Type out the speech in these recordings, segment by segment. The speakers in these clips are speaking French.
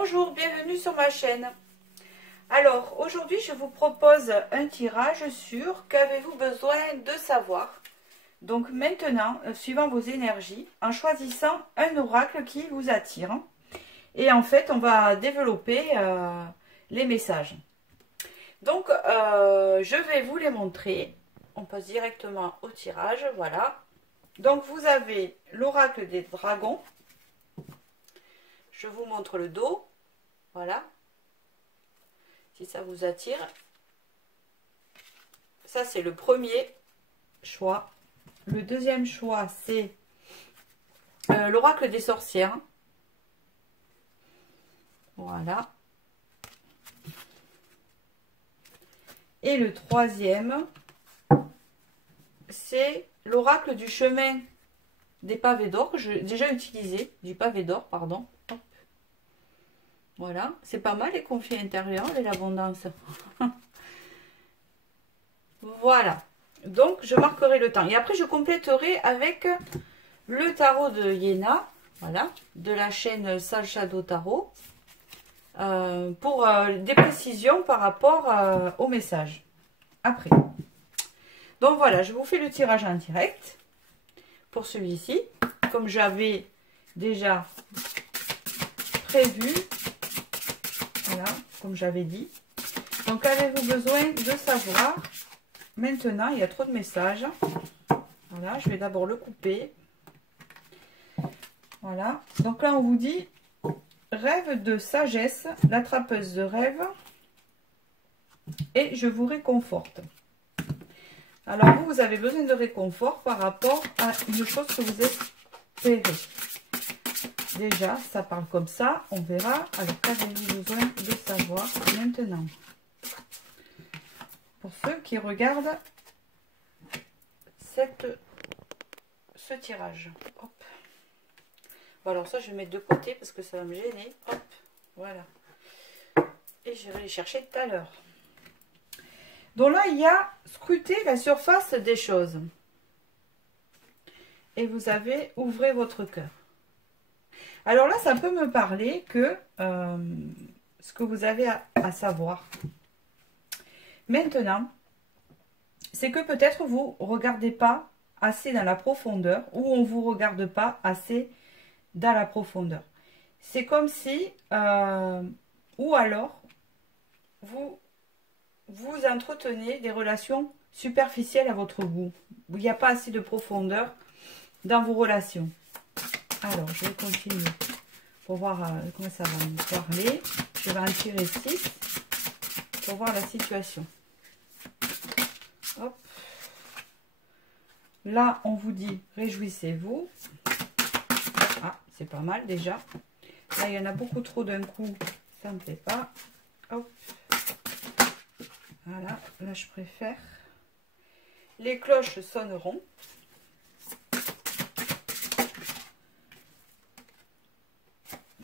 Bonjour, bienvenue sur ma chaîne. Alors, aujourd'hui, je vous propose un tirage sur qu'avez-vous besoin de savoir. Donc maintenant, suivant vos énergies, en choisissant un oracle qui vous attire. Et en fait, on va développer les messages. Donc, je vais vous les montrer. On passe directement au tirage, voilà. Donc, vous avez l'oracle des dragons. Je vous montre le dos, voilà, si ça vous attire. Ça, c'est le premier choix. Le deuxième choix, c'est l'oracle des sorcières. Voilà. Et le troisième, c'est l'oracle du chemin des pavés d'or, que j'ai déjà utilisé, du pavé d'or, pardon. Hop. Voilà, c'est pas mal les conflits intérieurs et l'abondance. Voilà, donc je marquerai le temps. Et après, je compléterai avec le tarot de Yéna, voilà, de la chaîne Sal Shadow Tarot, pour des précisions par rapport au message. Après. Donc voilà, je vous fais le tirage en direct pour celui-ci, comme j'avais déjà prévu. Voilà, comme j'avais dit. Donc, avez-vous besoin de savoir? Maintenant, il y a trop de messages. Voilà, je vais d'abord le couper. Voilà. Donc là, on vous dit rêve de sagesse, l'attrapeuse de rêve. Et je vous réconforte. Alors, vous avez besoin de réconfort par rapport à une chose que vous espérez. Déjà, ça parle comme ça, on verra. Alors, qu'avez-vous besoin de savoir maintenant? Pour ceux qui regardent ce tirage. Hop. Bon, alors ça, je vais mettre de côté parce que ça va me gêner. Hop, voilà. Et je vais les chercher tout à l'heure. Donc là, il y a scruter la surface des choses. Et vous avez ouvrez votre cœur. Alors là, ça peut me parler que ce que vous avez à savoir maintenant, c'est que peut-être vous ne regardez pas assez dans la profondeur ou on ne vous regarde pas assez dans la profondeur. C'est comme si, ou alors, vous entretenez des relations superficielles à votre goût. Il n'y a pas assez de profondeur dans vos relations. Alors, je vais continuer pour voir comment ça va me parler. Je vais en tirer 6 pour voir la situation. Hop. Là, on vous dit réjouissez-vous. Ah, c'est pas mal déjà. Là, il y en a beaucoup trop d'un coup. Ça ne me plaît pas. Hop. Voilà, là, je préfère. Les cloches sonneront.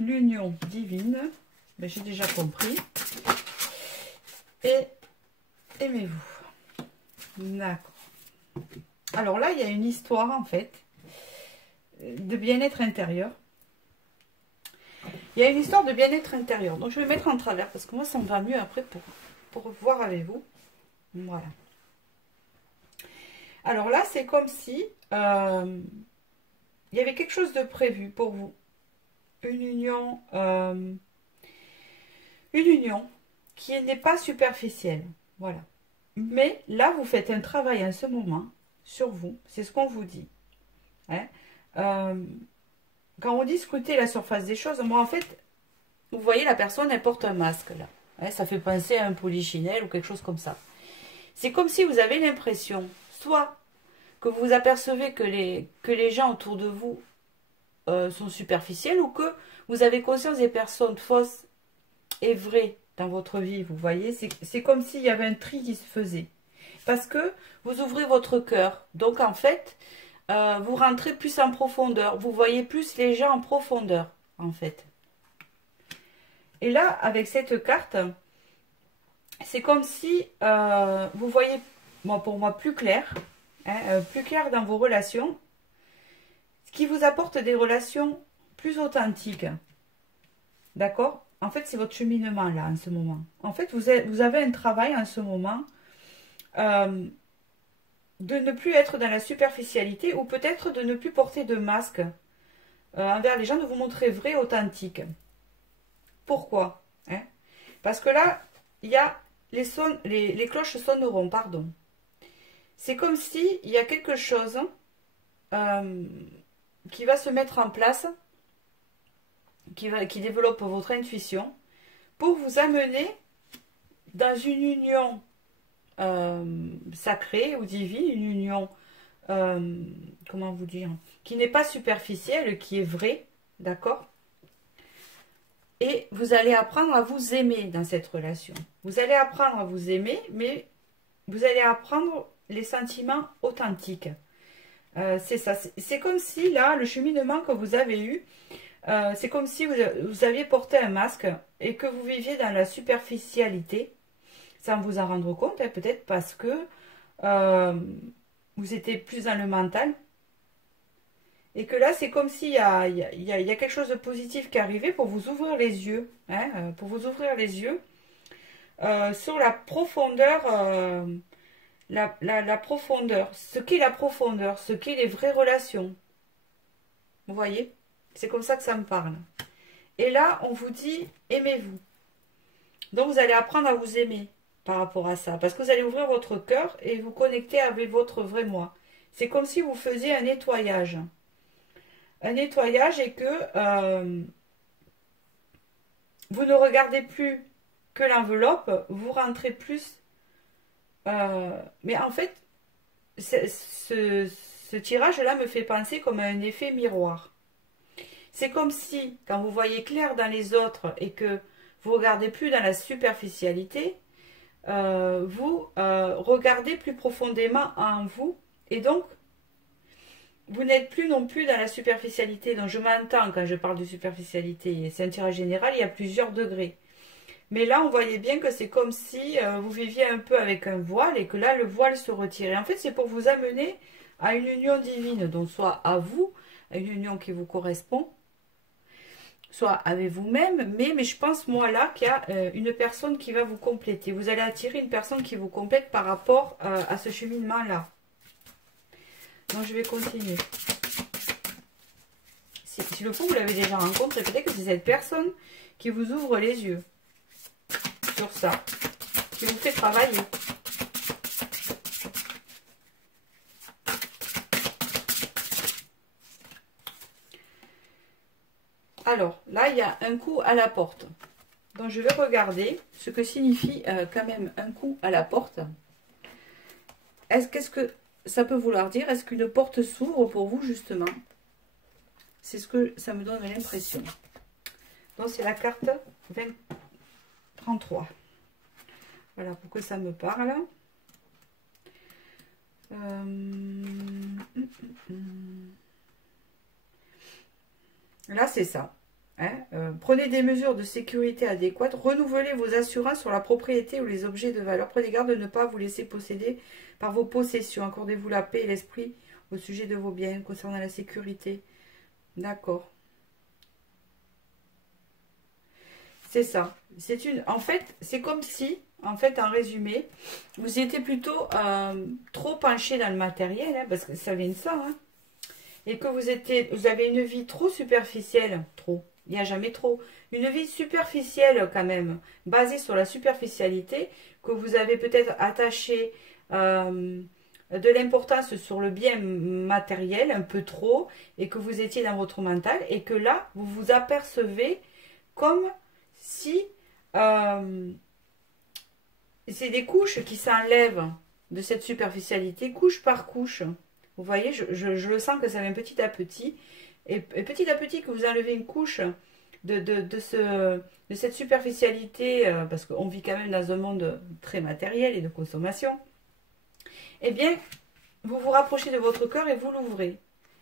L'union divine, ben, j'ai déjà compris. Et aimez-vous. D'accord. Alors là, il y a une histoire en fait de bien-être intérieur. Il y a une histoire de bien-être intérieur. Donc je vais mettre en travers parce que moi, ça me va mieux après pour voir avec vous. Voilà. Alors là, c'est comme si il y avait quelque chose de prévu pour vous. Une union qui n'est pas superficielle, voilà. Mais là, vous faites un travail en ce moment sur vous, c'est ce qu'on vous dit. Hein? Quand on dit scruter la surface des choses, moi en fait, vous voyez la personne, elle porte un masque là. Hein? Ça fait penser à un polichinelle ou quelque chose comme ça. C'est comme si vous avez l'impression, soit que vous apercevez que les gens autour de vous sont superficielles ou que vous avez conscience des personnes fausses et vraies dans votre vie, vous voyez, c'est comme s'il y avait un tri qui se faisait. Parce que vous ouvrez votre cœur. Donc, en fait, vous rentrez plus en profondeur. Vous voyez plus les gens en profondeur, en fait. Et là, avec cette carte, c'est comme si vous voyez, moi, pour moi, plus clair, hein, plus clair dans vos relations, ce qui vous apporte des relations plus authentiques. D'accord? En fait, c'est votre cheminement là, en ce moment. En fait, vous avez un travail en ce moment de ne plus être dans la superficialité ou peut-être de ne plus porter de masque envers les gens, de vous montrer vrai, authentique. Pourquoi, hein? Parce que là, il y a les cloches sonneront, pardon. C'est comme si il y a quelque chose euh, qui va se mettre en place, qui développe votre intuition pour vous amener dans une union sacrée ou divine, une union, comment vous dire, qui n'est pas superficielle, qui est vraie, d'accord? Et vous allez apprendre à vous aimer dans cette relation. Vous allez apprendre à vous aimer, mais vous allez apprendre les sentiments authentiques. C'est ça. C'est comme si, là, le cheminement que vous avez eu, c'est comme si vous aviez porté un masque et que vous viviez dans la superficialité, sans vous en rendre compte, hein, peut-être parce que vous étiez plus dans le mental. Et que là, c'est comme s'il y a quelque chose de positif qui est arrivé pour vous ouvrir les yeux, hein, pour vous ouvrir les yeux sur la profondeur, la profondeur, ce qu'est la profondeur, ce qu'est les vraies relations. Vous voyez? C'est comme ça que ça me parle. Et là, on vous dit, aimez-vous. Donc, vous allez apprendre à vous aimer par rapport à ça. Parce que vous allez ouvrir votre cœur et vous connecter avec votre vrai moi. C'est comme si vous faisiez un nettoyage. Un nettoyage et que vous ne regardez plus que l'enveloppe, vous rentrez plus. Mais en fait, ce tirage-là me fait penser comme à un effet miroir. C'est comme si, quand vous voyez clair dans les autres et que vous ne regardez plus dans la superficialité, vous regardez plus profondément en vous. Et donc, vous n'êtes plus non plus dans la superficialité. Donc, je m'entends quand je parle de superficialité. C'est un tirage général, il y a plusieurs degrés. Mais là, on voyait bien que c'est comme si vous viviez un peu avec un voile et que là, le voile se retirait. En fait, c'est pour vous amener à une union divine, donc soit à vous, à une union qui vous correspond, soit avec vous-même, mais je pense, moi, là, qu'il y a une personne qui va vous compléter. Vous allez attirer une personne qui vous complète par rapport à ce cheminement-là. Donc, je vais continuer. Si le fond, vous l'avez déjà rencontré, peut-être que c'est cette personne qui vous ouvre les yeux sur ça, qui vous fait travailler. Alors, là, il y a un coup à la porte. Donc, je vais regarder ce que signifie quand même un coup à la porte. Qu'est-ce que ça peut vouloir dire? Est-ce qu'une porte s'ouvre pour vous, justement? C'est ce que ça me donne l'impression. Donc, c'est la carte 33. Voilà, pour que ça me parle. Là, c'est ça. Hein, prenez des mesures de sécurité adéquates. Renouvelez vos assurances sur la propriété ou les objets de valeur. Prenez garde de ne pas vous laisser posséder par vos possessions. Accordez-vous la paix et l'esprit au sujet de vos biens concernant la sécurité. D'accord. C'est ça. En fait, c'est comme si, en fait, en résumé, vous étiez plutôt trop penché dans le matériel, hein, parce que ça vient de ça, hein, et que vous avez une vie trop superficielle, trop. Il n'y a jamais trop. Une vie superficielle quand même, basée sur la superficialité, que vous avez peut-être attaché de l'importance sur le bien matériel, un peu trop, et que vous étiez dans votre mental, et que là, vous vous apercevez comme si c'est des couches qui s'enlèvent de cette superficialité, couche par couche. Vous voyez, je le sens que ça vient petit à petit. Et petit à petit que vous enlevez une couche de cette superficialité, parce qu'on vit quand même dans un monde très matériel et de consommation, eh bien, vous vous rapprochez de votre cœur et vous l'ouvrez.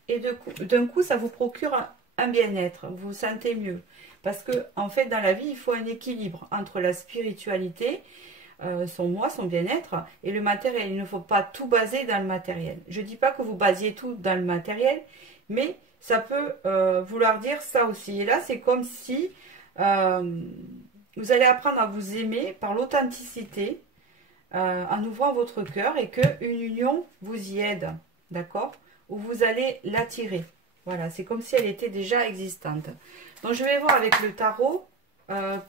Et d'un coup, ça vous procure un bien-être, vous vous sentez mieux. Parce que, en fait, dans la vie, il faut un équilibre entre la spiritualité, son moi, son bien-être, et le matériel. Il ne faut pas tout baser dans le matériel. Je ne dis pas que vous basiez tout dans le matériel, mais ça peut vouloir dire ça aussi. Et là, c'est comme si vous allez apprendre à vous aimer par l'authenticité, en ouvrant votre cœur, et qu'une union vous y aide, d'accord? Où vous allez l'attirer. Voilà, c'est comme si elle était déjà existante. Donc je vais voir avec le tarot avec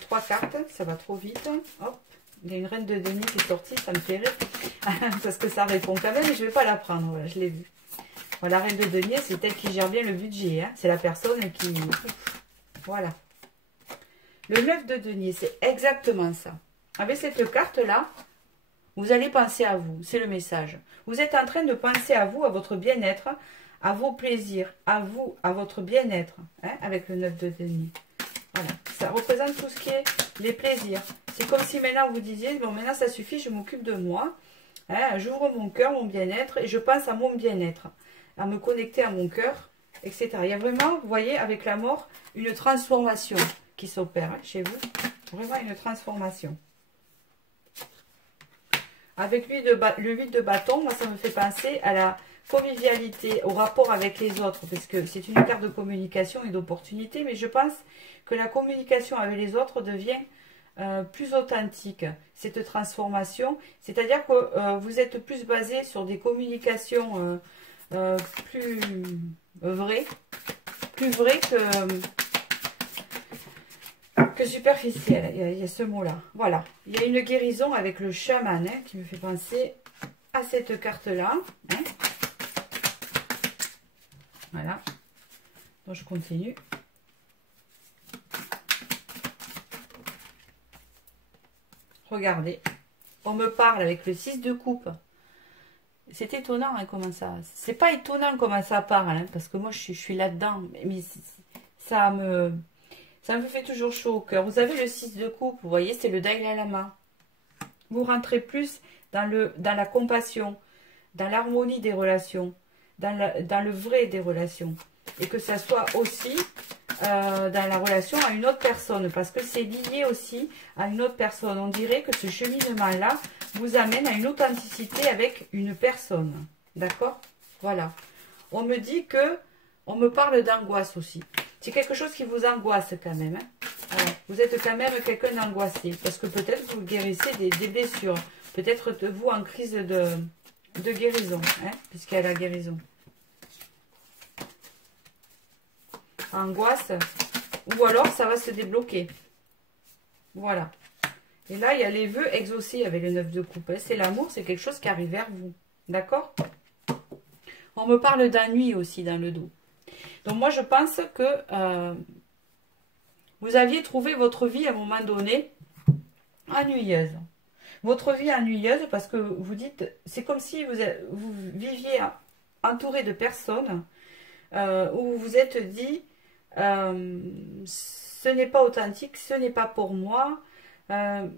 3 cartes, ça va trop vite. Hop, il y a une reine de denier qui est sortie, ça me fait rire. Parce que ça répond quand même, mais je ne vais pas la prendre, voilà, je l'ai vu. Voilà, la reine de denier, c'est elle qui gère bien le budget, hein. C'est la personne qui... Voilà. Le 9 de denier, c'est exactement ça. Avec cette carte-là, vous allez penser à vous, c'est le message. Vous êtes en train de penser à vous, à votre bien-être, à vos plaisirs, à vous, à votre bien-être, hein, avec le 9 de denier. Voilà, ça représente tout ce qui est les plaisirs. C'est comme si maintenant vous disiez, bon maintenant ça suffit, je m'occupe de moi, hein, j'ouvre mon cœur, mon bien-être, et je pense à mon bien-être, à me connecter à mon cœur, etc. Il y a vraiment, vous voyez, avec la mort, une transformation qui s'opère, hein, chez vous. Vraiment une transformation. Avec lui le 8 de bâton, moi ça me fait penser à la convivialité, au rapport avec les autres, parce que c'est une carte de communication et d'opportunité, mais je pense que la communication avec les autres devient plus authentique, cette transformation, c'est-à-dire que vous êtes plus basé sur des communications plus vraies, que superficielle, il y a ce mot-là. Voilà, il y a une guérison avec le chaman, hein, qui me fait penser à cette carte-là. Hein. Voilà, donc je continue. Regardez, on me parle avec le 6 de coupe. C'est étonnant, hein, comment ça... C'est pas étonnant comment ça parle, hein, parce que moi je suis là-dedans, mais ça me fait toujours chaud au cœur. Vous avez le 6 de coupe, vous voyez, c'est le Dalai Lama. Vous rentrez plus dans la compassion, dans l'harmonie des relations, dans le vrai des relations. Et que ça soit aussi dans la relation à une autre personne, parce que c'est lié aussi à une autre personne. On dirait que ce cheminement-là vous amène à une authenticité avec une personne. D'accord? Voilà. On me dit que, on me parle d'angoisse aussi. C'est quelque chose qui vous angoisse quand même. Hein. Alors, vous êtes quand même quelqu'un d'angoissé, parce que peut-être vous guérissez des blessures. Peut-être vous en crise de guérison, hein, puisqu'il y a la guérison. Angoisse, ou alors ça va se débloquer. Voilà. Et là, il y a les vœux exaucés avec le 9 de coupe. Hein. C'est l'amour, c'est quelque chose qui arrive vers vous. D'accord? On me parle d'ennui aussi dans le dos. Donc moi, je pense que vous aviez trouvé votre vie à un moment donné ennuyeuse. Votre vie ennuyeuse parce que vous dites, c'est comme si vous viviez entouré de personnes où vous vous êtes dit, ce n'est pas authentique, ce n'est pas pour moi.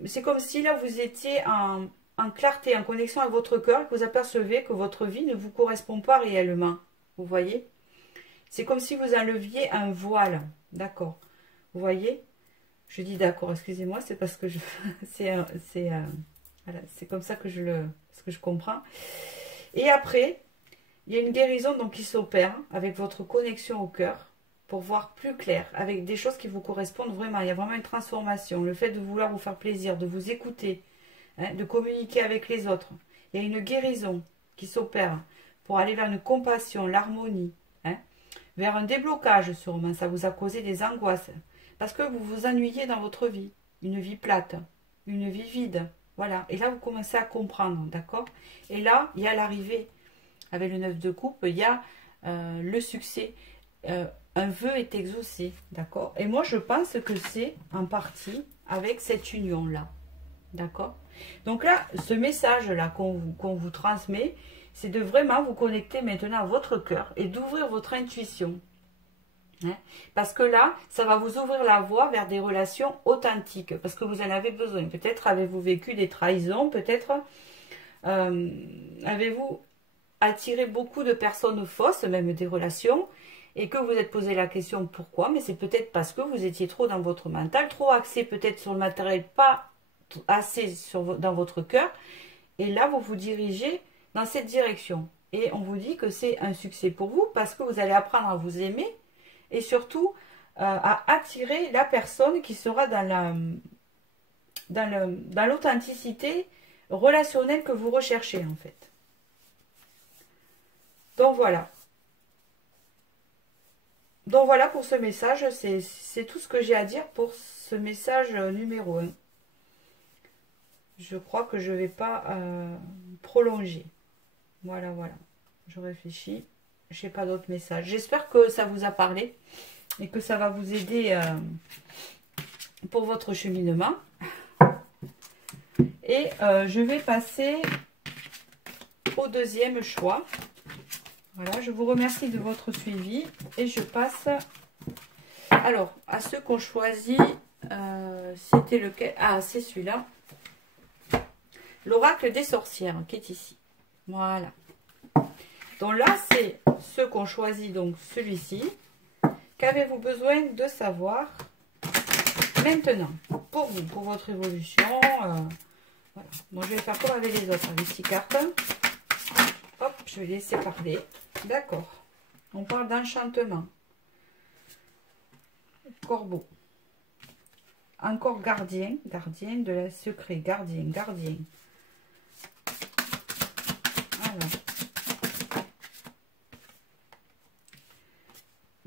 C'est comme si là vous étiez en clarté, en connexion avec votre cœur, que vous apercevez que votre vie ne vous correspond pas réellement. Vous voyez? C'est comme si vous enleviez un voile. D'accord. Vous voyez? Je dis d'accord, excusez-moi, c'est parce que voilà, c'est comme ça que je comprends. Et après, il y a une guérison donc qui s'opère avec votre connexion au cœur, pour voir plus clair, avec des choses qui vous correspondent vraiment. Il y a vraiment une transformation. Le fait de vouloir vous faire plaisir, de vous écouter, hein, de communiquer avec les autres. Il y a une guérison qui s'opère pour aller vers une compassion, l'harmonie, hein, vers un déblocage sûrement. Ça vous a causé des angoisses. Parce que vous vous ennuyez dans votre vie. Une vie plate, une vie vide. Voilà. Et là, vous commencez à comprendre, d'accord? Et là, il y a l'arrivée. Avec le 9 de coupe, il y a le succès. Un vœu est exaucé, d'accord? Et moi, je pense que c'est en partie avec cette union-là, d'accord? Donc là, ce message-là qu'on vous transmet, c'est de vraiment vous connecter maintenant à votre cœur et d'ouvrir votre intuition. Hein? Parce que là, ça va vous ouvrir la voie vers des relations authentiques, parce que vous en avez besoin. Peut-être avez-vous vécu des trahisons, peut-être avez-vous attiré beaucoup de personnes fausses, même des relations, et que vous êtes posé la question pourquoi, mais c'est peut-être parce que vous étiez trop dans votre mental, trop axé peut-être sur le matériel, pas assez dans votre cœur, et là vous vous dirigez dans cette direction. Et on vous dit que c'est un succès pour vous, parce que vous allez apprendre à vous aimer, et surtout à attirer la personne qui sera dans l'authenticité relationnelle que vous recherchez en fait. Donc voilà. Donc voilà pour ce message, c'est tout ce que j'ai à dire pour ce message numéro 1. Je crois que je ne vais pas prolonger. Voilà, voilà. Je réfléchis. Je n'ai pas d'autres messages. J'espère que ça vous a parlé et que ça va vous aider pour votre cheminement. Et je vais passer au deuxième choix. Voilà, je vous remercie de votre suivi et je passe alors à ceux qu'on choisit. C'était lequel? Ah, c'est celui-là. L'oracle des sorcières qui est ici. Voilà. Donc là, c'est ceux qu'on choisit, donc celui-ci. Qu'avez-vous besoin de savoir maintenant pour vous, pour votre évolution? Voilà. Bon, je vais faire comme avec les autres, avec 6 cartes. Hop, je vais laisser parler. D'accord. On parle d'enchantement. Corbeau. Encore gardien. Gardien de la secret. Gardien, gardien. Voilà.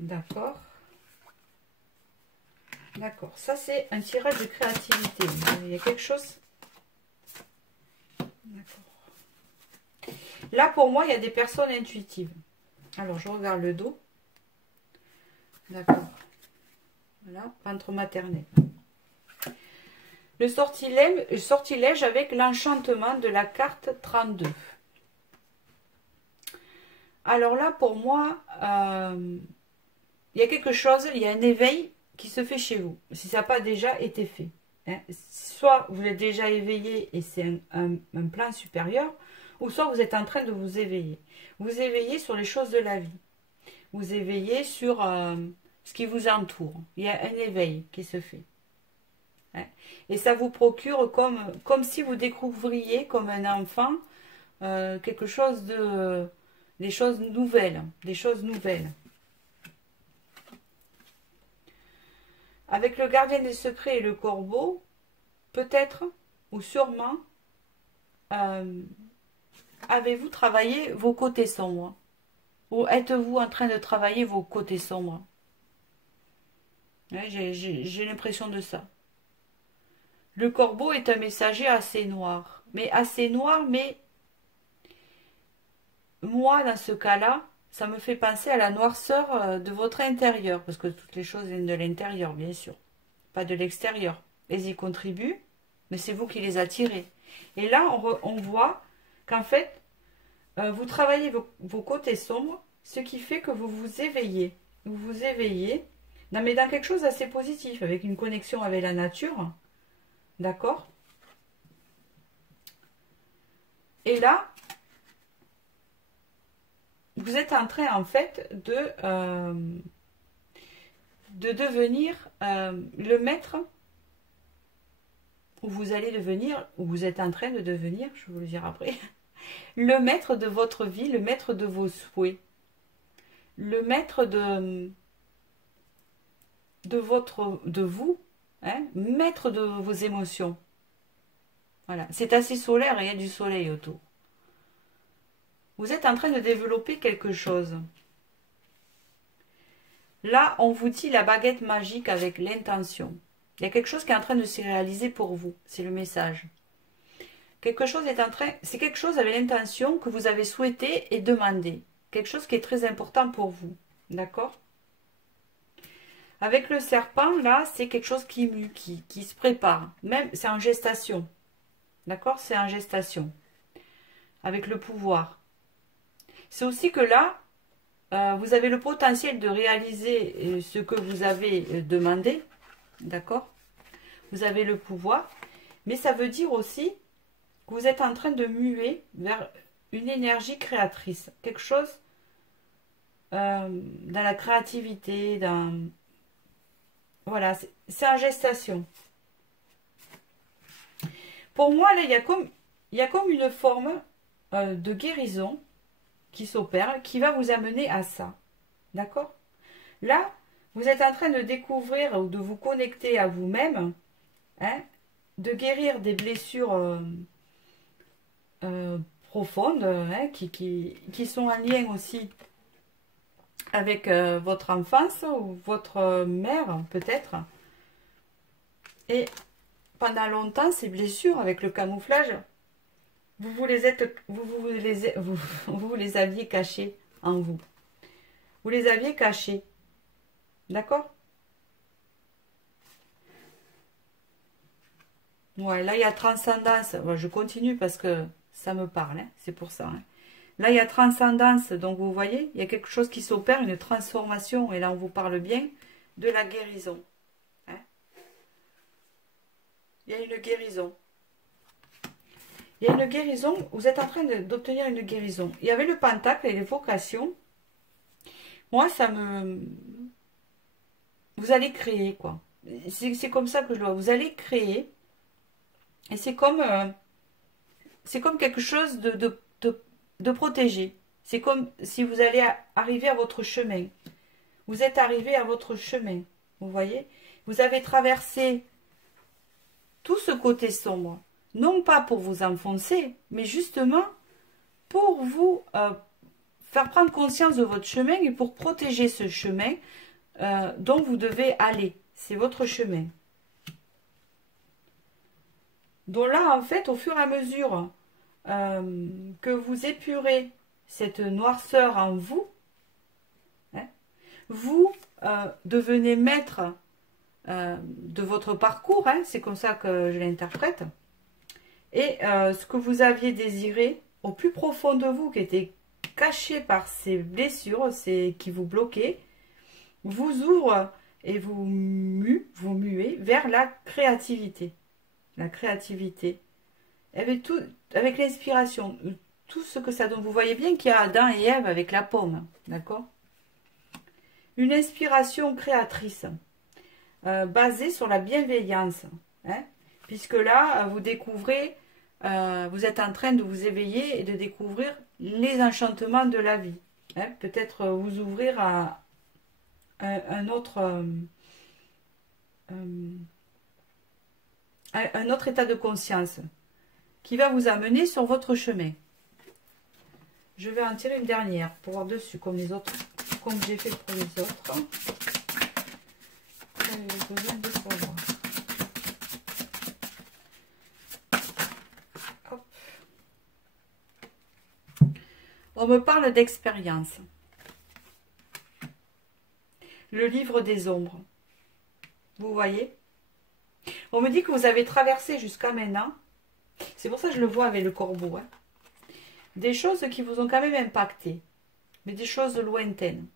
D'accord. D'accord. Ça, c'est un tirage de créativité. Il y a quelque chose. D'accord. Là, pour moi, il y a des personnes intuitives. Alors, je regarde le dos. D'accord. Voilà, ventre maternel. Le sortilège avec l'enchantement de la carte 32. Alors là, pour moi, il y a quelque chose, il y a un éveil qui se fait chez vous, si ça n'a pas déjà été fait. Hein. Soit vous êtes déjà éveillé et c'est un plan supérieur, ou soit vous êtes en train de vous éveiller. Vous éveillez sur les choses de la vie. Vous éveillez sur ce qui vous entoure. Il y a un éveil qui se fait. Hein. Et ça vous procure comme si vous découvriez comme un enfant quelque chose des choses nouvelles. Des choses nouvelles. Avec le gardien des secrets et le corbeau, peut-être ou sûrement, avez-vous travaillé vos côtés sombres? Ou êtes-vous en train de travailler vos côtés sombres? Ouais, j'ai l'impression de ça. Le corbeau est un messager assez noir. Mais moi, dans ce cas-là, ça me fait penser à la noirceur de votre intérieur. Parce que toutes les choses viennent de l'intérieur, bien sûr. Pas de l'extérieur. Elles y contribuent, mais c'est vous qui les attirez. Et là, on voit qu'en fait, vous travaillez vos côtés sombres, ce qui fait que vous vous éveillez. Vous vous éveillez, mais dans quelque chose d'assez positif, avec une connexion avec la nature. D'accord? Et là, vous êtes en train, en fait, de devenir le maître, ou vous allez devenir, ou vous êtes en train de devenir, je vais vous le dire après, le maître de votre vie, le maître de vos souhaits, le maître de vous, hein, maître de vos émotions. Voilà, c'est assez solaire, il y a du soleil autour. Vous êtes en train de développer quelque chose. Là, on vous dit la baguette magique avec l'intention. Il y a quelque chose qui est en train de se réaliser pour vous. C'est le message. Quelque chose est en train... C'est quelque chose avec l'intention que vous avez souhaité et demandé. Quelque chose qui est très important pour vous. D'accord? Avec le serpent, là, c'est quelque chose qui mue, qui se prépare. Même, c'est en gestation. D'accord? C'est en gestation. Avec le pouvoir. C'est aussi que là, vous avez le potentiel de réaliser ce que vous avez demandé. D'accord? Vous avez le pouvoir. Mais ça veut dire aussi que vous êtes en train de muer vers une énergie créatrice. Quelque chose dans la créativité, dans... Voilà, c'est en gestation. Pour moi, là, il y a comme une forme de guérison qui s'opère, qui va vous amener à ça. D'accord? Là, Vous êtes en train de découvrir ou de vous connecter à vous-même, hein, de guérir des blessures profondes, hein, qui sont en lien aussi avec votre enfance ou votre mère peut-être. Et pendant longtemps, ces blessures avec le camouflage, vous les aviez cachées en vous. Vous les aviez cachées. D'accord? Ouais, là, il y a transcendance. Bon, je continue parce que ça me parle, hein, c'est pour ça. Hein. Là, il y a transcendance. Donc, vous voyez, il y a quelque chose qui s'opère, une transformation. Et là, on vous parle bien de la guérison. Hein. Il y a une guérison. Il y a une guérison. Vous êtes en train d'obtenir une guérison. Il y avait le pentacle et les vocations. Moi, ça me... Vous allez créer, quoi. C'est comme ça que je le vois. Vous allez créer. Et c'est comme quelque chose de protégé. C'est comme si vous allez arriver à votre chemin. Vous êtes arrivé à votre chemin. Vous voyez? Vous avez traversé tout ce côté sombre. Non pas pour vous enfoncer, mais justement pour vous faire prendre conscience de votre chemin et pour protéger ce chemin dont vous devez aller. C'est votre chemin. Donc là, en fait, au fur et à mesure que vous épurez cette noirceur en vous, hein, vous devenez maître de votre parcours, hein, c'est comme ça que je l'interprète, et ce que vous aviez désiré au plus profond de vous, qui était caché par ces blessures, qui vous bloquaient, vous ouvre et vous muez vers la créativité. La créativité. Avec l'inspiration, tout ce que ça donne. Vous voyez bien qu'il y a Adam et Ève avec la pomme, d'accord? Une inspiration créatrice, basée sur la bienveillance, hein, puisque là, vous découvrez, vous êtes en train de vous éveiller et de découvrir les enchantements de la vie. Hein, peut-être vous ouvrir à un autre état de conscience qui va vous amener sur votre chemin. Je vais en tirer une dernière pour voir dessus comme les autres, comme j'ai fait pour les autres. J'ai besoin de savoir. Hop. On me parle d'expérience. Le livre des ombres. Vous voyez? On me dit que vous avez traversé jusqu'à maintenant. C'est pour ça que je le vois avec le corbeau. Hein. Des choses qui vous ont quand même impacté. Mais des choses lointaines.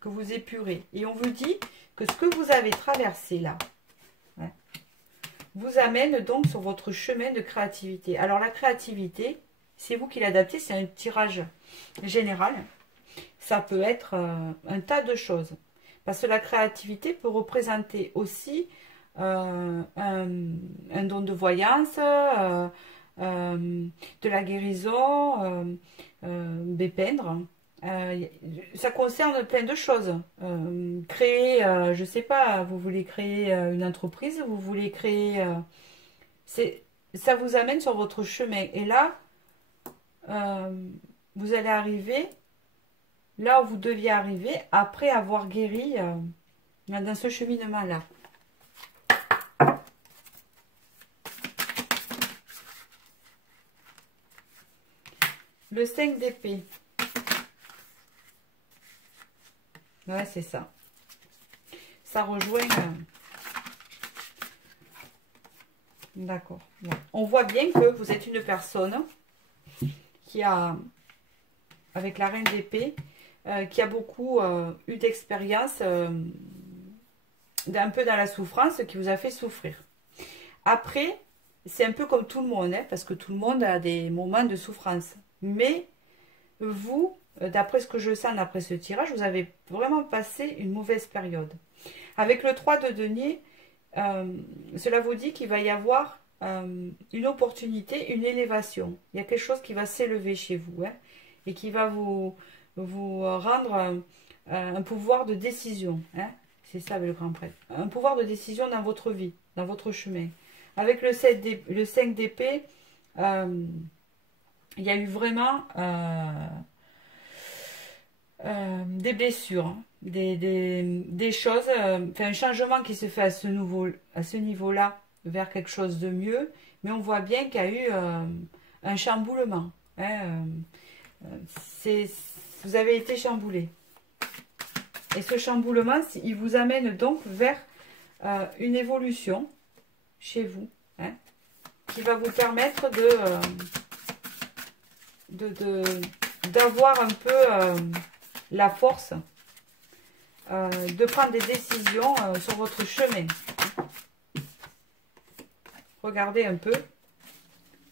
Que vous épurez. Et on vous dit que ce que vous avez traversé là, hein, vous amène donc sur votre chemin de créativité. Alors la créativité, c'est vous qui l'adaptez. C'est un tirage général. Ça peut être un tas de choses. Parce que la créativité peut représenter aussi un don de voyance, de la guérison, peindre. Ça concerne plein de choses. Créer, je sais pas, vous voulez créer une entreprise, vous voulez créer... ça vous amène sur votre chemin. Et là, vous allez arriver là où vous deviez arriver après avoir guéri dans ce cheminement-là. Le 5 d'épée. Ouais, c'est ça. Ça rejoint... D'accord. Ouais. On voit bien que vous êtes une personne qui a, avec la reine d'épée, qui a beaucoup eu d'expérience un peu dans la souffrance, qui vous a fait souffrir. Après, c'est un peu comme tout le monde, hein, parce que tout le monde a des moments de souffrance. Mais vous, d'après ce que je sens, d'après ce tirage, vous avez vraiment passé une mauvaise période. Avec le 3 de denier, cela vous dit qu'il va y avoir une opportunité, une élévation. Il y a quelque chose qui va s'élever chez vous, hein, et qui va vous rendre un pouvoir de décision. Hein. C'est ça avec le grand prêtre. Un pouvoir de décision dans votre vie, dans votre chemin. Avec le 5 d'épée, il y a eu vraiment des blessures, hein, des choses, un changement qui se fait à ce niveau-là vers quelque chose de mieux, mais on voit bien qu'il y a eu un chamboulement. Hein, vous avez été chamboulé. Et ce chamboulement, il vous amène donc vers une évolution chez vous, hein, qui va vous permettre d'avoir un peu la force de prendre des décisions sur votre chemin. Regardez un peu.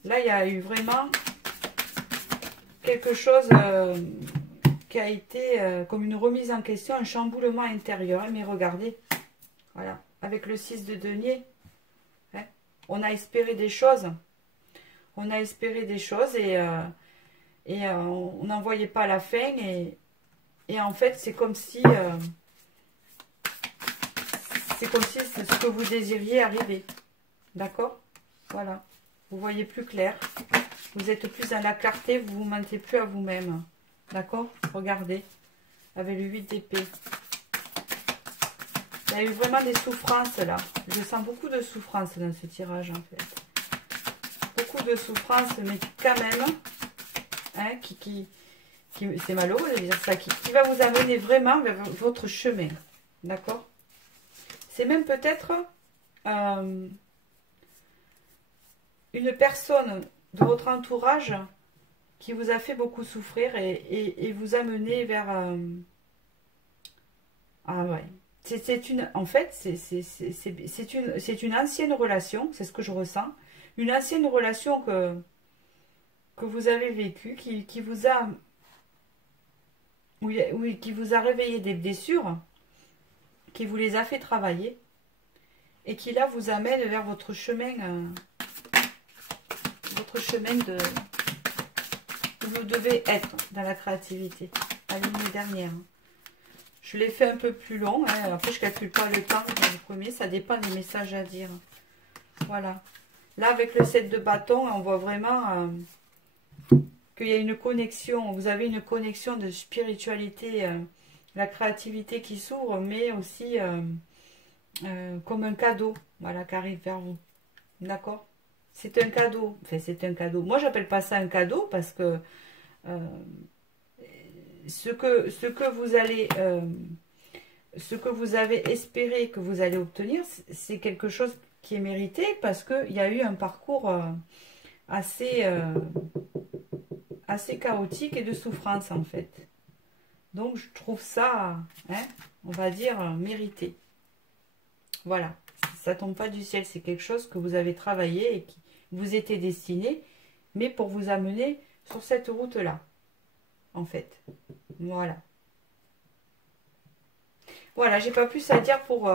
Là, il y a eu vraiment quelque chose qui a été comme une remise en question, un chamboulement intérieur. Mais regardez, voilà, avec le 6 de denier, hein, on a espéré des choses. On a espéré des choses et on n'en voyait pas la fin. Et en fait, c'est comme si c'est ce que vous désiriez arriver. D'accord? Voilà. Vous voyez plus clair. Vous êtes plus dans la clarté, vous ne vous mentez plus à vous-même. D'accord? Regardez. Avec le 8 d'épée. Il y a eu vraiment des souffrances là. Je sens beaucoup de souffrances dans ce tirage en fait. Beaucoup de souffrances, mais quand même, hein, c'est malheureux de dire ça, qui va vous amener vraiment vers votre chemin. D'accord? C'est même peut-être une personne de votre entourage qui vous a fait beaucoup souffrir et vous amener vers... ah ouais. En fait, c'est une ancienne relation, c'est ce que je ressens. Une ancienne relation que vous avez vécue, qui vous a... Oui, qui vous a réveillé des blessures, qui vous les a fait travailler, et qui là vous amène vers votre chemin de... Vous devez être dans la créativité. La ligne dernière. Je l'ai fait un peu plus long. Hein. Après, je ne calcule pas le temps dans le premier. Ça dépend des messages à dire. Voilà. Là, avec le 7 de bâton, on voit vraiment qu'il y a une connexion. Vous avez une connexion de spiritualité, la créativité qui s'ouvre, mais aussi comme un cadeau, voilà, qui arrive vers vous. D'accord? C'est un cadeau. Enfin, c'est un cadeau. Moi, j'appelle pas ça un cadeau parce que ce que vous avez espéré que vous allez obtenir, c'est quelque chose qui est mérité parce qu'il y a eu un parcours assez chaotique et de souffrance en fait. Donc, je trouve ça, hein, on va dire, mérité. Voilà. Ça tombe pas du ciel. C'est quelque chose que vous avez travaillé et qui vous était destiné, mais pour vous amener sur cette route-là, en fait. Voilà. Voilà, j'ai pas plus à dire pour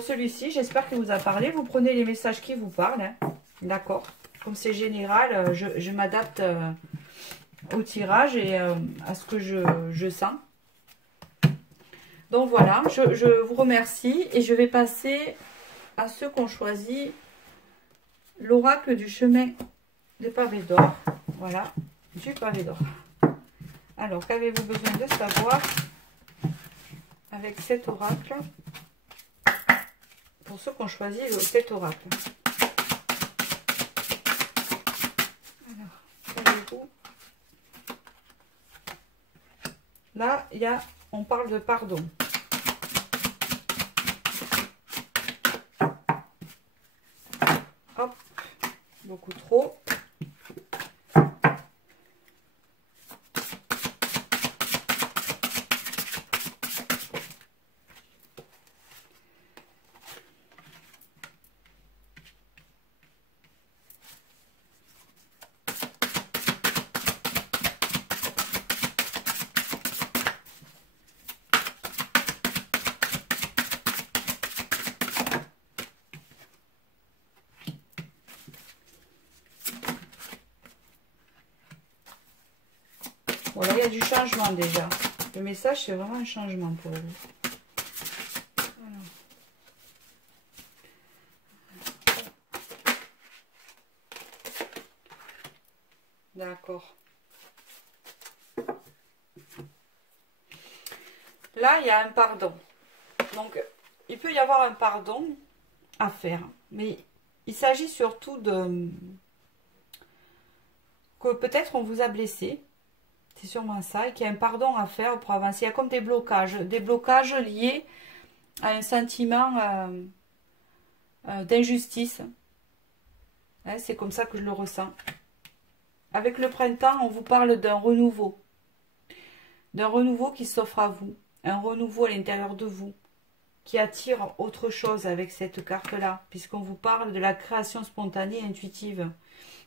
celui-ci. J'espère qu'il vous a parlé. Vous prenez les messages qui vous parlent. Hein. D'accord. Comme c'est général, je m'adapte au tirage et à ce que je sens. Donc voilà, je vous remercie et je vais passer à ceux qui ont choisi l'oracle du chemin des pavés d'or. Voilà, du pavé d'or. Alors, qu'avez-vous besoin de savoir avec cet oracle pour ceux qui ont choisi cet oracle? Alors, savez-vous? Là, on parle de pardon. Hop, beaucoup trop. Voilà, il y a du changement déjà. Le message, c'est vraiment un changement pour vous. D'accord. Là, il y a un pardon. Donc, il peut y avoir un pardon à faire. Mais il s'agit surtout de... que peut-être on vous a blessé. C'est sûrement ça. Et qu'il y a un pardon à faire pour avancer. Il y a comme des blocages. Des blocages liés à un sentiment d'injustice. Hein, c'est comme ça que je le ressens. Avec le printemps, on vous parle d'un renouveau. D'un renouveau qui s'offre à vous. Un renouveau à l'intérieur de vous. Qui attire autre chose avec cette carte-là. Puisqu'on vous parle de la création spontanée et intuitive.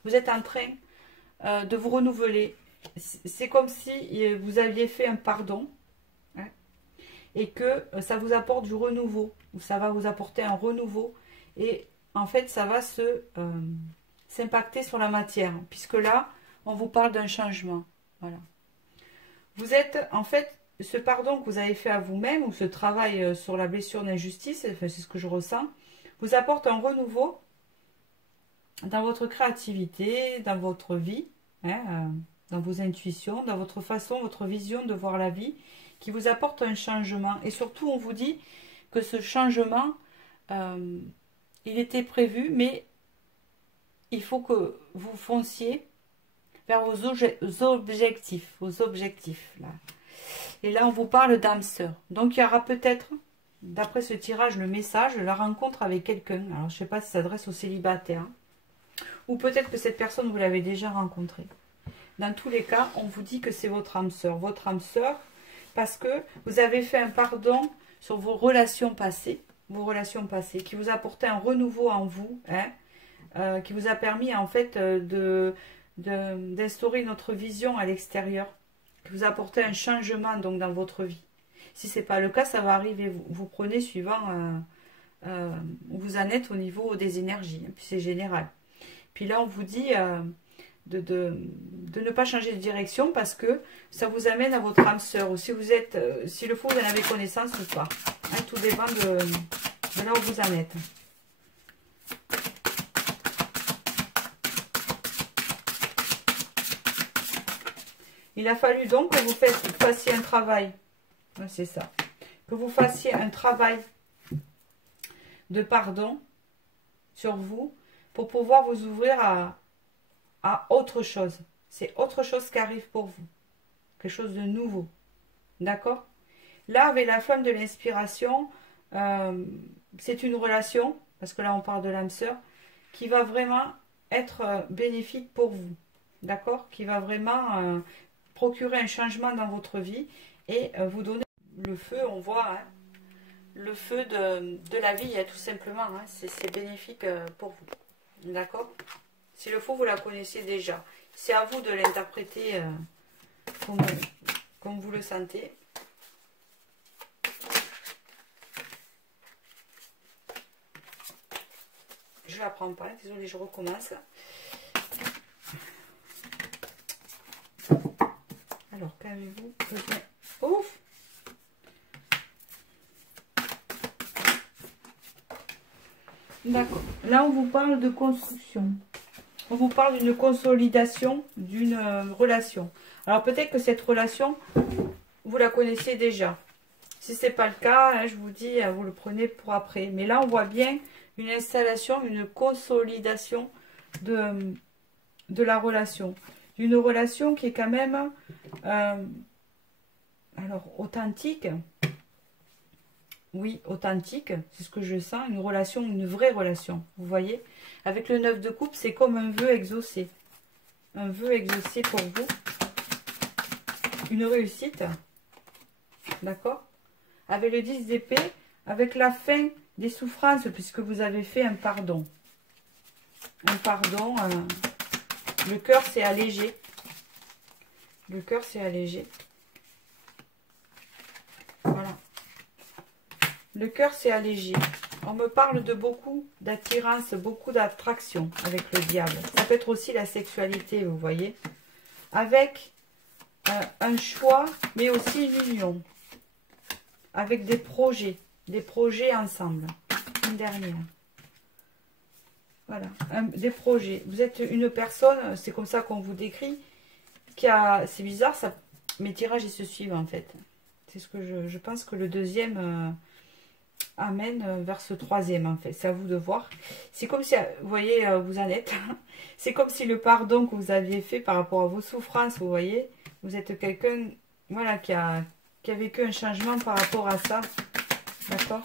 Vous êtes en train de vous renouveler. C'est comme si vous aviez fait un pardon. Hein, et que ça vous apporte du renouveau. Ou ça va vous apporter un renouveau. Et en fait, ça va s'impacter sur la matière. Puisque là, on vous parle d'un changement. Voilà. Vous êtes, en fait, ce pardon que vous avez fait à vous-même, ou ce travail sur la blessure d'injustice, enfin, c'est ce que je ressens, vous apporte un renouveau dans votre créativité, dans votre vie, hein, dans vos intuitions, dans votre façon, votre vision de voir la vie, qui vous apporte un changement. Et surtout, on vous dit que ce changement, il était prévu, mais il faut que vous fonciez vers vos objectifs. Vos objectifs, là. Et là, on vous parle d'âme sœur. Donc, il y aura peut-être, d'après ce tirage, le message de la rencontre avec quelqu'un. Alors, je ne sais pas si ça s'adresse aux célibataires. Ou peut-être que cette personne, vous l'avez déjà rencontrée. Dans tous les cas, on vous dit que c'est votre âme sœur. Votre âme sœur, parce que vous avez fait un pardon sur vos relations passées. Vos relations passées, qui vous apportaient un renouveau en vous. Hein, qui vous a permis, en fait, d'instaurer notre vision à l'extérieur. Qui vous apporte un changement donc dans votre vie. Si ce n'est pas le cas, ça va arriver. Vous prenez suivant où vous en êtes au niveau des énergies. Puis c'est général. Puis là, on vous dit de ne pas changer de direction parce que ça vous amène à votre âme sœur. Ou si vous êtes, si le faut, vous en avez connaissance ou pas. Hein, tout dépend de là où vous en êtes. Il a fallu donc que vous fassiez un travail. C'est ça. Que vous fassiez un travail de pardon sur vous pour pouvoir vous ouvrir à autre chose. C'est autre chose qui arrive pour vous. Quelque chose de nouveau. D'accord? Là, avec la femme de l'inspiration, c'est une relation, parce que là, on parle de l'âme sœur, qui va vraiment être bénéfique pour vous. D'accord? Qui va vraiment... procurer un changement dans votre vie et vous donner le feu, on voit, hein, le feu de la vie, hein, tout simplement. Hein, c'est bénéfique pour vous. D'accord? S'il le faut, vous la connaissez déjà. C'est à vous de l'interpréter comme vous le sentez. Je ne la prends pas, désolée, je recommence. Alors, qu'avez-vous besoin? Ouf! D'accord. Là, on vous parle de construction. On vous parle d'une consolidation d'une relation. Alors, peut-être que cette relation, vous la connaissez déjà. Si ce n'est pas le cas, hein, je vous dis, vous le prenez pour après. Mais là, on voit bien une installation, une consolidation de la relation. D'une relation qui est quand même alors authentique. Oui, authentique, c'est ce que je sens, une relation, une vraie relation, vous voyez. Avec le 9 de coupe, c'est comme un vœu exaucé. Un vœu exaucé pour vous. Une réussite, d'accord. Avec le 10 d'épée, avec la fin des souffrances, puisque vous avez fait un pardon. Un pardon, le cœur s'est allégé. Le cœur s'est allégé. Voilà. Le cœur s'est allégé. On me parle de beaucoup d'attirance, beaucoup d'attraction avec le diable. Ça peut être aussi la sexualité, vous voyez. Avec un choix, mais aussi une union. Avec des projets ensemble. Une dernière. Voilà, des projets. Vous êtes une personne, c'est comme ça qu'on vous décrit, qui a... C'est bizarre, ça, mes tirages, ils se suivent, en fait. C'est ce que je pense que le deuxième amène vers ce troisième, en fait. C'est à vous de voir. C'est comme si, vous voyez, vous en êtes. C'est comme si le pardon que vous aviez fait par rapport à vos souffrances, vous voyez, vous êtes quelqu'un, voilà, qui a vécu un changement par rapport à ça. D'accord?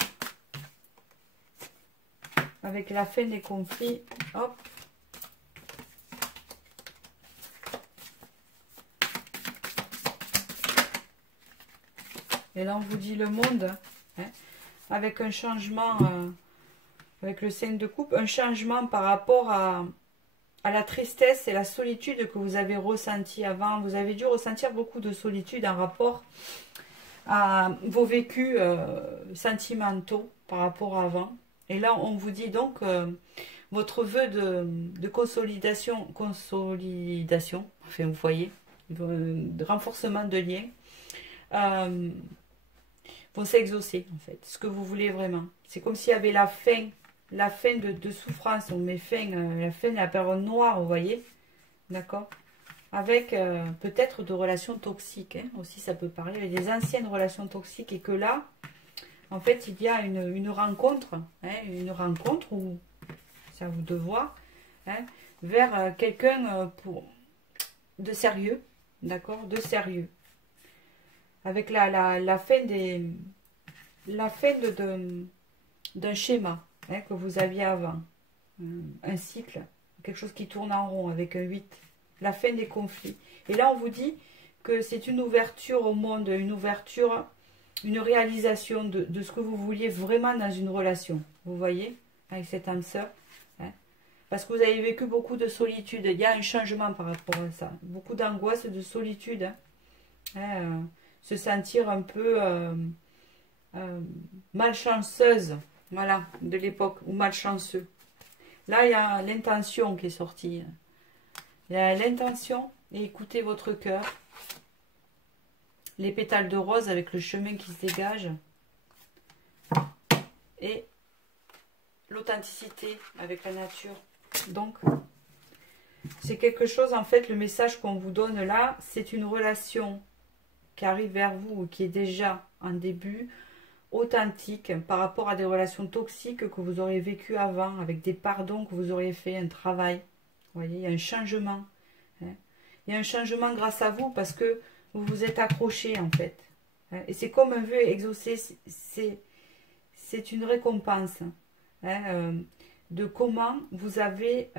Avec la fin des conflits. Hop. Et là, on vous dit le monde. Hein, avec un changement, avec le 5 de coupe, un changement par rapport à la tristesse et la solitude que vous avez ressenti avant. Vous avez dû ressentir beaucoup de solitude en rapport à vos vécus sentimentaux par rapport à avant. Et là, on vous dit donc votre vœu de consolidation, enfin vous voyez, de renforcement de liens, vont s'exaucer en fait, ce que vous voulez vraiment. C'est comme s'il y avait la fin de souffrance, on met la fin de la période noire, vous voyez, d'accord, avec peut-être de relations toxiques, hein, aussi ça peut parler, avec des anciennes relations toxiques, et que là, en fait, il y a une rencontre, hein, où, c'est à vous de voir, hein, vers quelqu'un de sérieux, d'accord, de sérieux, avec la fin d'un schéma, hein, que vous aviez avant, un cycle, quelque chose qui tourne en rond avec un 8, la fin des conflits. Et là, on vous dit que c'est une ouverture au monde, une ouverture, une réalisation de ce que vous vouliez vraiment dans une relation. Vous voyez, avec cette âme sœur. Hein, parce que vous avez vécu beaucoup de solitude. Il y a un changement par rapport à ça. Beaucoup d'angoisse, de solitude. Hein, se sentir un peu malchanceuse. Voilà, de l'époque. Ou malchanceux. Là, il y a l'intention qui est sortie. Il y a l'intention. Et écoutez votre cœur. Les pétales de rose avec le chemin qui se dégage. Et l'authenticité avec la nature. Donc, c'est quelque chose, en fait, le message qu'on vous donne là, c'est une relation qui arrive vers vous, qui est déjà en début, authentique, par rapport à des relations toxiques que vous auriez vécues avant, avec des pardons que vous auriez fait, un travail. Vous voyez, il y a un changement. Hein. Il y a un changement grâce à vous, parce que vous vous êtes accroché, en fait. Et c'est comme un vœu exaucé, c'est une récompense, hein, de comment vous avez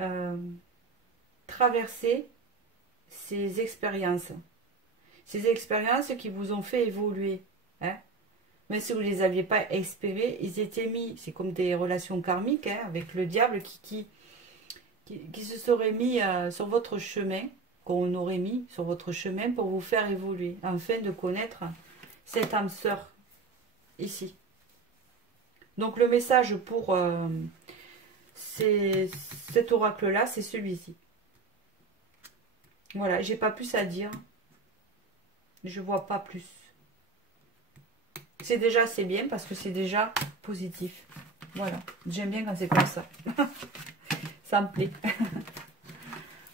traversé ces expériences. Ces expériences qui vous ont fait évoluer. Hein. Même si vous ne les aviez pas espérées, ils étaient mis, c'est comme des relations karmiques, hein, avec le diable qui se serait mis sur votre chemin, qu'on aurait mis sur votre chemin pour vous faire évoluer, afin de connaître cette âme sœur ici. Donc le message pour cet oracle-là, c'est celui-ci. Voilà, j'ai pas plus à dire. Je vois pas plus. C'est déjà assez bien parce que c'est déjà positif. Voilà, j'aime bien quand c'est comme ça. Ça me plaît.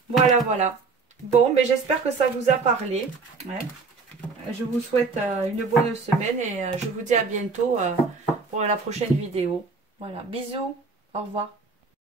Voilà, voilà. Bon, mais j'espère que ça vous a parlé. Ouais. Je vous souhaite une bonne semaine et je vous dis à bientôt pour la prochaine vidéo. Voilà, bisous, au revoir.